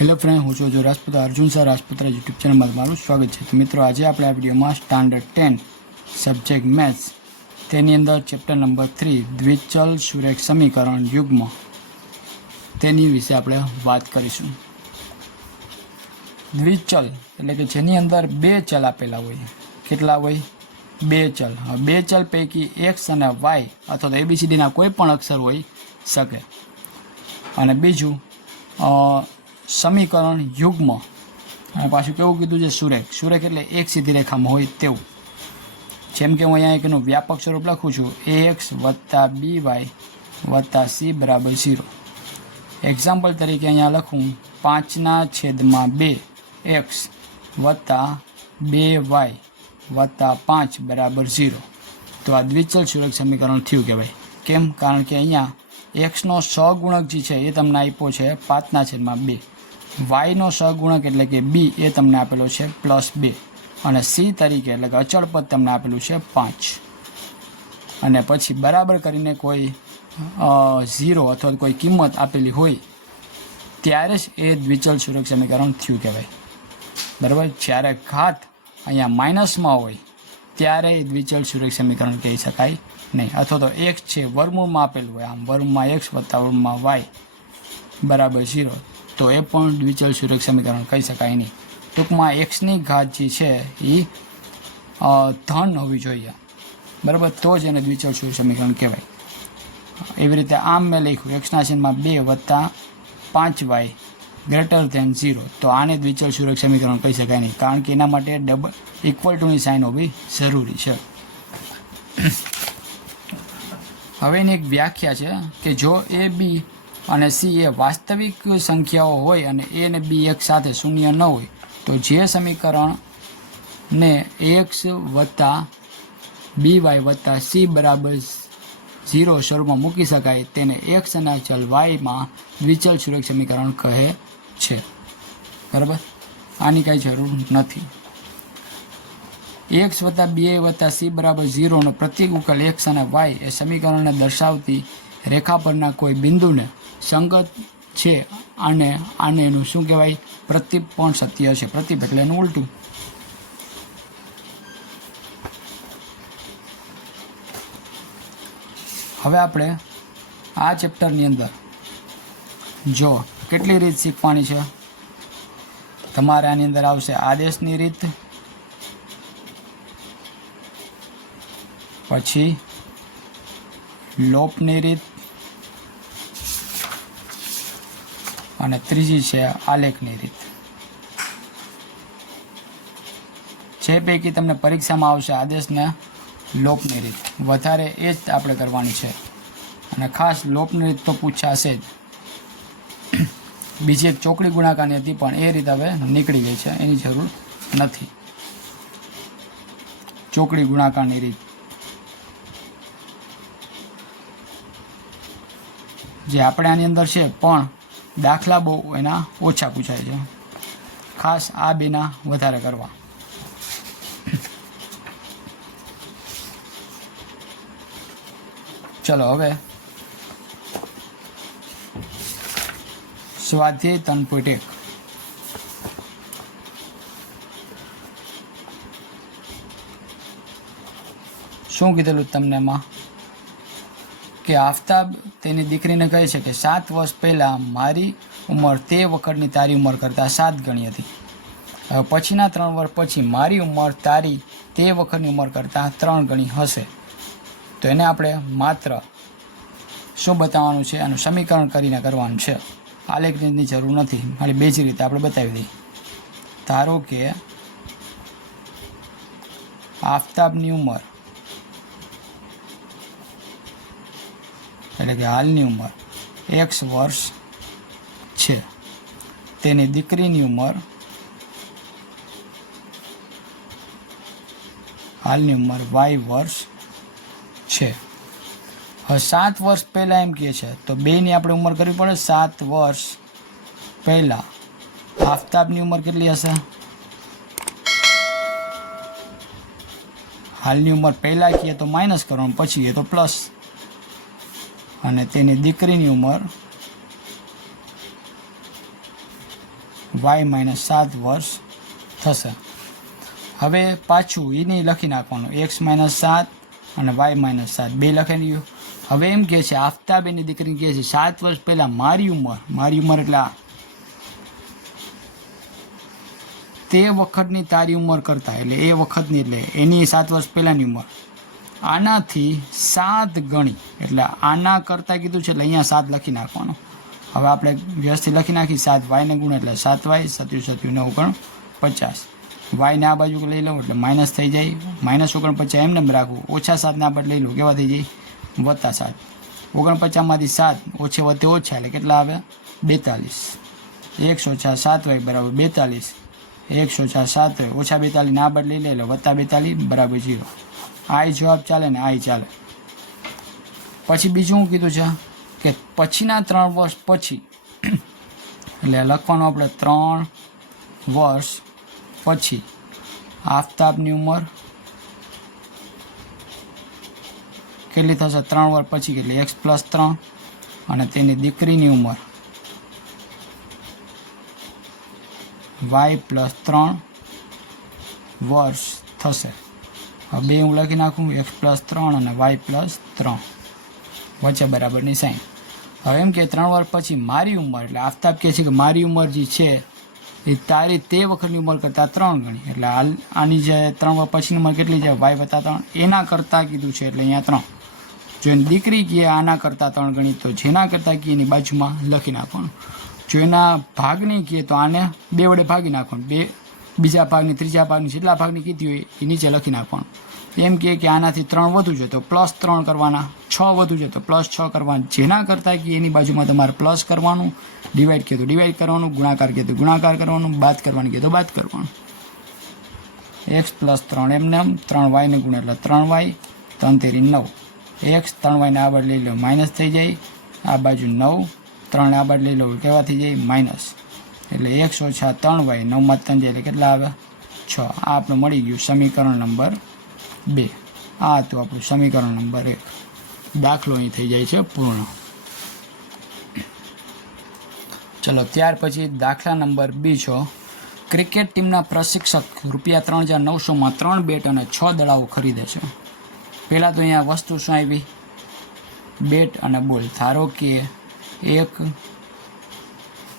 Hello friend, હું છું જો રાજપુત્ર અર્જુન સર રાજપુત્ર યુટ્યુબ ચેનલમાં તમારું સ્વાગત છે. તો મિત્રો, આજે આપણે આ વિડીયોમાં સ્ટાન્ડર્ડ ટેન સબ્જેક્ટ મેથ્સ તેની અંદર ચેપ્ટર નંબર થ્રી દ્વિચલ સુરેખ સમીકરણ યુગ્મ, તેની વિશે આપણે વાત કરીશું. દ્વિચલ, એટલે કે જેની અંદર બે ચલ આપેલા હોય, કેટલા હોય? બે ચલ. બે ચલ પૈકી એક્સ અને વાય અથવા તો એબીસીડીના કોઈ પણ અક્ષર હોઈ શકે. અને બીજું સમીકરણ યુગ્મ. અને પાછું કેવું કીધું છે? સુરેખ. સુરેખ એટલે એક સીધી રેખામાં હોય તેવું. જેમ કે હું અહીંયા એક એનું વ્યાપક સ્વરૂપ લખું છું. એ એક્સ વત્તા બી વાય વત્તા સી બરાબર ઝીરો એક્ઝામ્પલ તરીકે અહીંયા લખું. પાંચના છેદમાં બે. એક્સ વત્તા બે વાય વત્તા પાંચ બરાબર ઝીરો તો આ દ્વિચલ સુરેખ સમીકરણ થયું કહેવાય. કેમ? કારણ કે અહીંયા એક્સનો સહગુણક જે છે એ તમને આપ્યો છે પાંચના છેદમાં બે. વાયનો સહગુણક એટલે કે બી એ તમને આપેલો છે પ્લસ બે. અને સી તરીકે એટલે કે અચળ પદ તમને આપેલું છે પાંચ. અને પછી બરાબર કરીને કોઈ ઝીરો અથવા કોઈ કિંમત આપેલી હોય, ત્યારે જ એ દ્વિચલ સુરક સમીકરણ થયું કહેવાય. બરાબર? જ્યારે ઘાત અહીંયા માઇનસમાં હોય, ત્યારે એ દ્વિચલ સુરેખ સમીકરણ કહી શકાય નહીં. અથવા તો એક્સ છે વર્મૂળમાં આપેલું હોય. આમ વર્મમાં એક્સ વત્તા વર્મમાં વાય બરાબર ઝીરો. તો એ પણ દ્વિચલ સુરેખ સમીકરણ કહી શકાય નહીં. ટૂંકમાં એક્સની ઘાત જે છે એ ધન હોવી જોઈએ. બરાબર? તો જ એને દ્વિચલ સુરેખ સમીકરણ કહેવાય. એવી રીતે આમ મેં લખ્યું, એક્સના છેદમાં બે વત્તા પાંચ વાય ગ્રેટર ધેન ઝીરો. તો આને દ્વિચલ સુરેખ સમીકરણ કહી શકાય નહીં, કારણ કે એના માટે ડબલ ઇક્વલ ટુની સાઇન હોવી જરૂરી છે. હવે એની એક વ્યાખ્યા છે કે જો એ બી અને સી એ વાસ્તવિક સંખ્યાઓ હોય અને એ અને બી એક સાથે શૂન્ય ન હોય, તો જે સમીકરણને એક્સ વત્તા બી વાય વત્તા સી બરાબર ઝીરો સ્વરૂપમાં મૂકી શકાય, તેને એક્સ અને અચલ વાયમાં દ્વિચલ સુરેખ સમીકરણ કહે છે. બરાબર? આની કાંઈ જરૂર નથી. એક્સ વત્તા બે વત્તા સી બરાબર ઝીરોનો પ્રત્યેક ઉકેલ એક્સ અને વાય એ સમીકરણને દર્શાવતી રેખા પરના કોઈ બિંદુને સંગત છે અને આને એનું શું કહેવાય? પ્રતિપ પણ સત્ય છે. પ્રતિપ એટલે એનું ઉલટું. હવે આપણે આ ચેપ્ટરની અંદર જો કેટલી રીત શીખવાની છે? તમારે આની અંદર આવશે આદેશની રીત, પછી લોપની રીત અને ત્રીજી છે આલેખની રીત. જે પૈકી તમને પરીક્ષામાં આવશે આદેશને લોપની રીત. વધારે એ જ આપણે કરવાની છે. અને ખાસ લોપની રીત તો પૂછાશે જ. બીજી એક ચોકડી ગુણાકારની હતી, પણ એ રીત હવે નીકળી ગઈ છે, એની જરૂર નથી. ચોકડી ગુણાકારની રીત. જે આપણે આની અંદર છે, પણ દાખલા બહુ એના ઓછા પૂછાય છે. ખાસ આ બેના વધારે કરવા. ચલો હવે. સ્વાધ્યાય તન પોઈન્ટ શું કીધેલું તમને એમાં? કે આફતાબ તેની દીકરીને કહે છે કે સાત વર્ષ પહેલાં મારી ઉંમર તે વખતની તારી ઉંમર કરતાં સાત ગણી હતી. હવે પછીના ત્રણ વર્ષ પછી મારી ઉંમર તારી તે વખતની ઉંમર કરતાં ત્રણ ગણી હશે. તો એને આપણે માત્ર શું બતાવવાનું છે? એનું સમીકરણ કરીને કરવાનું છે. આલેખની જરૂર નથી. મારી બે જ રીતે આપણે બતાવી દઈએ. ધારો કે આફતાબની ઉંમર એટલે કે હાલની ઉંમર એક્સ વર્ષ છે. તેની દીકરીની ઉંમર હાલની ઉંમર વાય વર્ષ છે. હવે સાત વર્ષ પહેલાં એમ કહે છે, તો બેની આપણે ઉંમર કરવી પડે સાત વર્ષ પહેલાં. આફતાબની ઉંમર કેટલી હશે? હાલની ઉંમર પહેલાં કહીએ તો માઇનસ કરવાનું, પછી એ તો પ્લસ. અને તેની દીકરીની ઉંમર વાય માઇનસ સાત વર્ષ થશે. હવે પાછું એની લખી નાખવાનું. એક્સ માઇનસ સાત અને વાય માઇનસ સાત બે લખાઈ ગયું હવે એમ કહે છે આફતાબેની દીકરી કહે છે, સાત વર્ષ પહેલાં મારી ઉંમર. મારી ઉંમર એટલે આ. તે વખતની તારી ઉંમર કરતાં. એટલે એ વખતની એટલે એની સાત વર્ષ પહેલાંની ઉંમર. આનાથી સાત ગણી. એટલે આના કરતાં કીધું છે એટલે અહીંયા સાત લખી નાખવાનો. હવે આપણે વ્યવસ્થિત લખી નાખી સાત વાયને ગુણ એટલે સાત વાય, સત્યુ સત્યુ ને ઓગણ પચાસ. વાયને આ બાજુ લઈ લઉં એટલે માઇનસ થઈ જાય. માઇનસ ઓગણપચાસ એમને એમ રાખવું ઓછા સાતને આપણે લઈ લઉં. કેવા થઈ જાય? વત્તા સાત. ઓગણપચાસમાંથી સાત ઓછે વત્તે ઓછા એટલે કેટલા આવે? બેતાલીસ. એકસો ચાર સાત વાય બરાબર બેતાલીસ. એકસો છા સાત વાય ઓછા બેતાલીસ ના બદલી લે લો વત્તા બેતાલીસ બરાબર જીરો આઈ જવાબ ચાલે ને આઈ ચાલે. પછી બીજું હું કીધું છે કે પછીના ત્રણ વર્ષ પછી, એટલે લખવાનું આપણે ત્રણ વર્ષ પછી, આફતાબની ઉંમર કેટલી થશે? ત્રણ વર્ષ પછી કેટલી? એક્સ પ્લસ ત્રણ અને તેની દીકરીની ઉંમર. વાય પ્લસ ત્રણ વર્ષ થશે. બે હું લખી નાખું એક્સ પ્લસ ત્રણ અને વાય પ્લસ ત્રણ. વચ્ચે બરાબરની સાઈન. હવે એમ કે ત્રણ વર્ષ પછી મારી ઉંમર, એટલે આફતાબ કહે છે કે મારી ઉંમર જે છે, એ તારી તે વખતની ઉંમર કરતાં ત્રણ ગણી. એટલે હાલ આની જે ત્રણ વર્ષ પછીની ઉંમર કેટલી છે? વાય વત્તા ત્રણ. એના કરતાં કીધું છે એટલે અહીંયા ત્રણ. જો એની દીકરી કહે આના કરતાં ત્રણ ગણી, તો જેના કરતાં કહે એની બાજુમાં લખી નાખવાનું. જો એના ભાગની કહે તો આને બે વડે ભાગી નાખવાનું. બે બીજા ભાગની, ત્રીજા ભાગની જેટલા ભાગની કીધી હોય, એ નીચે લખી નાખવાનું. એમ કહે કે આનાથી ત્રણ વધુ છે, તો પ્લસ ત્રણ કરવાના, છ વધુ છે, તો પ્લસ છ કરવાના. જેના કરતાં કે એની બાજુમાં તમારે પ્લસ કરવાનું ડિવાઈડ કહે ડિવાઈડ કરવાનું, ગુણાકાર કહે ગુણાકાર કરવાનું, બાદ કરવાનું કહે બાદ કરવાનું. એક્સ પ્લસ ત્રણ એમને એમ, ત્રણ વાયને ગુણ એટલે ત્રણ વાય ત્રણ તેરી નવ. એક્સ ત્રણ વાયને આ બાજુ લઈ લો માઇનસ થઈ જાય, આ બાજુ નવ, ત્રણ આ બાજુ લઈ લો, કેવા થઈ જાય માઇનસ એટલે એકસો ઓછા ત્રણ વાય નવમાં ત્રણ એટલે કેટલા આવે? છ. આ આપણે મળી ગયું સમીકરણ નંબર બે. આ હતું આપણું સમીકરણ નંબર એક. દાખલો અહીં થઈ જાય છે પૂર્ણ. ચલો, ત્યાર પછી દાખલા નંબર બી છો. ક્રિકેટ ટીમના પ્રશિક્ષક રૂપિયા ત્રણ હજાર નવસોમાં ત્રણ બેટ અને છ દડાઓ ખરીદે છે. પહેલાં તો અહીંયા વસ્તુ શું આવી બેટ અને બોલ. ધારો કે એક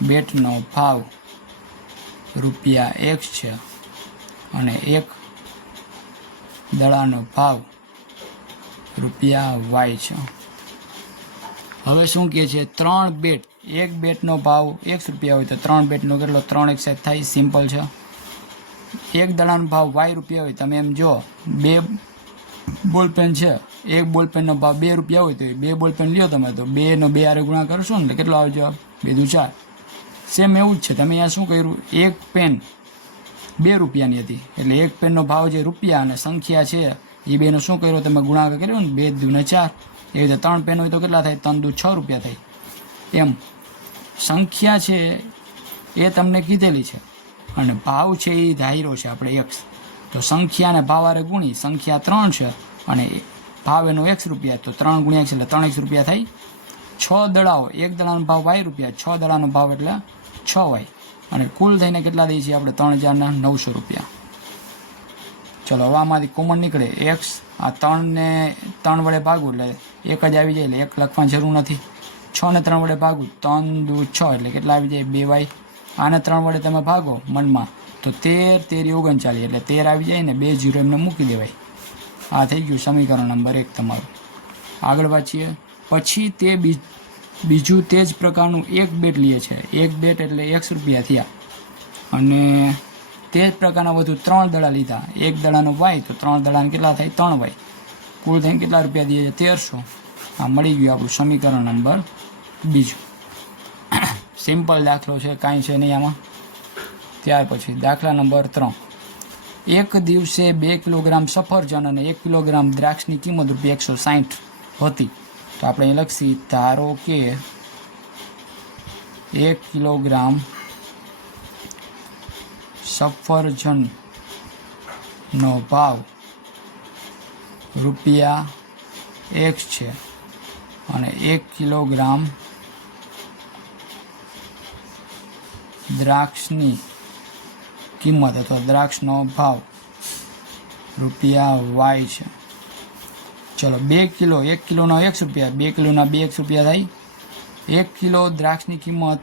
બેટનો ભાવ રૂપિયા એક છે અને એક દડાનો ભાવ રૂપિયા વાય છે. હવે શું કહે છે? ત્રણ બેટ, એક બેટનો ભાવ એકસો રૂપિયા હોય તો ત્રણ બેટનો કેટલો? ત્રણ એક સાઈડ થાય, સિમ્પલ છે. એક દડાનો ભાવ વાય રૂપિયા હોય, તમે એમ જો, બે બોલપેન છે, એક બોલપેનનો ભાવ બે રૂપિયા હોય તો બે બોલપેન લ્યો તમે તો બેનો બે આરે ગુણા કરશો ને એટલે કેટલો આવે જવાબ બે દુ ચાર. સેમ એવું જ છે. તમે અહીંયા શું કર્યું? એક પેન બે રૂપિયાની હતી. એટલે એક પેનનો ભાવ જે રૂપિયા અને સંખ્યા છે, એ બેનો શું કર્યો? તમે ગુણાકાર કર્યો ને, બે દૂને ચાર. એ રીતે ત્રણ પેન હોય તો કેટલા થાય? ત્રણ દૂ છ રૂપિયા થાય. એમ. સંખ્યા છે એ તમને કીધેલી છે. અને ભાવ છે એ ધાયરો છે આપણે એક્સ તો સંખ્યા અને ભાવ આરે ગુણી, સંખ્યા ત્રણ છે. અને ભાવ એનો એક્સ રૂપિયા, તો ત્રણ ગુણ્યા એક્સ એટલે ત્રણ એક્સ રૂપિયા થાય. છ દડાઓ, એક દડાનો ભાવ વાય રૂપિયા. છ દડાનો ભાવ એટલે છ વાય અને કુલ થઈને કેટલા દઈએ છીએ આપણે? ત્રણ હજારના નવસો રૂપિયા. ચલો, હવે આમાંથી કોમન નીકળે. એક્સ આ ત્રણને ત્રણ વડે ભાગું એટલે એક જ આવી જાય એટલે એક લખવાની જરૂર નથી. છ ને ત્રણ વડે ભાગું ત્રણ દૂ છ એટલે કેટલા આવી જાય? બે વાય. આને ત્રણ વડે તમે ભાગો મનમાં, તો તેર, તેરી ઓગણચાલીસ એટલે તેર આવી જાય ને બે જીરો એમને મૂકી દેવાય. આ થઈ ગયું સમીકરણ નંબર એક તમારું. આગળ વાંચીએ. પછી તે બી બીજું તે જ પ્રકારનું એક બેટ લે છે. એક બેટ એટલે એકસો રૂપિયા થયા. અને તે જ પ્રકારના વધુ ત્રણ દડા લીધા. એક દડાનો વાય, તો ત્રણ દડાને કેટલા થાય? ત્રણ વાય. કુલ થઈને કેટલા રૂપિયા દઈએ તેરસો. આ મળી ગયું આપણું સમીકરણ નંબર બીજું. સિમ્પલ દાખલો છે, કાંઈ છે નહીં આમાં. ત્યાર પછી દાખલા નંબર ત્રણ. એક દિવસે બે કિલોગ્રામ સફરજન અને એક કિલોગ્રામ દ્રાક્ષની કિંમત રૂપિયા એકસો સાઠ હતી. તો આપણે અહીં લખશી, ધારો કે એક કિલોગ્રામ સફરજનનો ભાવ રૂપિયા એક છે અને એક કિલોગ્રામ દ્રાક્ષની કિંમત અથવા દ્રાક્ષનો ભાવ રૂપિયા વાય છે. ચલો, બે કિલો, એક કિલોનો એકસો રૂપિયા, બે કિલોના બે એકસો રૂપિયા થાય. એક કિલો દ્રાક્ષની કિંમત,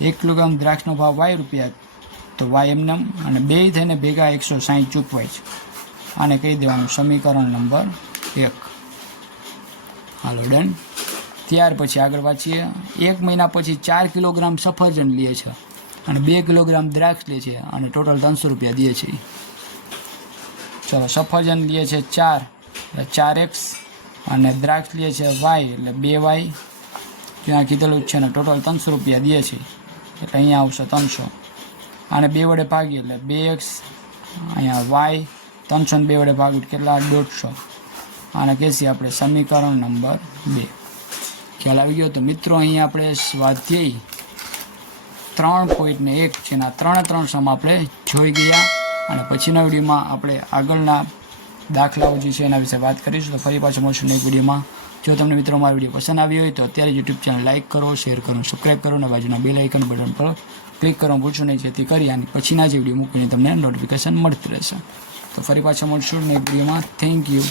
એક કિલોગ્રામ દ્રાક્ષનો ભાવ વાય રૂપિયા, તો વાય એમનેમ અને બે થઈને ભેગા એકસો સાહીઠ ચૂકવાય છે. આને કહી દેવાનું સમીકરણ નંબર એક. હાલો, ડન. ત્યાર પછી આગળ વાંચીએ. એક મહિના પછી ચાર કિલોગ્રામ સફરજન લે છે અને બે કિલોગ્રામ દ્રાક્ષ લે છે અને ટોટલ ત્રણસો રૂપિયા દે છે. ચલો, સફરજન લઈએ છીએ ચાર. એટલે ચાર એક્સ અને દ્રાક્ષ લઈએ છીએ વાય એટલે બે વાય ત્યાં કીધેલું જ છે ને ટોટલ ત્રણસો રૂપિયા દે છે. એટલે અહીંયા આવશે ત્રણસો. અને બે વડે ભાગીએ, એટલે બે એક્સ અહીંયા વાય ત્રણસો ને બે વડે ભાગ્યું કેટલા? દોઢસો. આણે કહે છે આપણે સમીકરણ નંબર બે. ખ્યાલ આવી ગયો? તો મિત્રો, અહીંયા આપણે સ્વાધ્યાય ત્રણ પોઈન્ટને એક છે ત્રણે ત્રણ સમ આપણે જોઈ ગયા. અને પછીના વિડીયોમાં આપણે આગળના દાખલાઓ જે છે એના વિશે વાત કરીશું. તો ફરી પાછું મળશું નેક્સ્ટ વિડીયોમાં. જો તમને મિત્રો મારો વીડિયો પસંદ આવ્યો હોય તો અત્યારે યુટ્યુબ ચેનલ લાઇક કરો, શેર કરો સબસ્ક્રાઈબ કરો અને બાજુના બેલ આઇકન બટન પર ક્લિક કરો. ભૂલશો નહીં, જેથી કરી અને પછીના જે વીડિયો મૂકીને તમને નોટિફિકેશન મળતી રહેશે. તો ફરી પાછા મળશું નેક્સ્ટ વિડીયોમાં. Thank you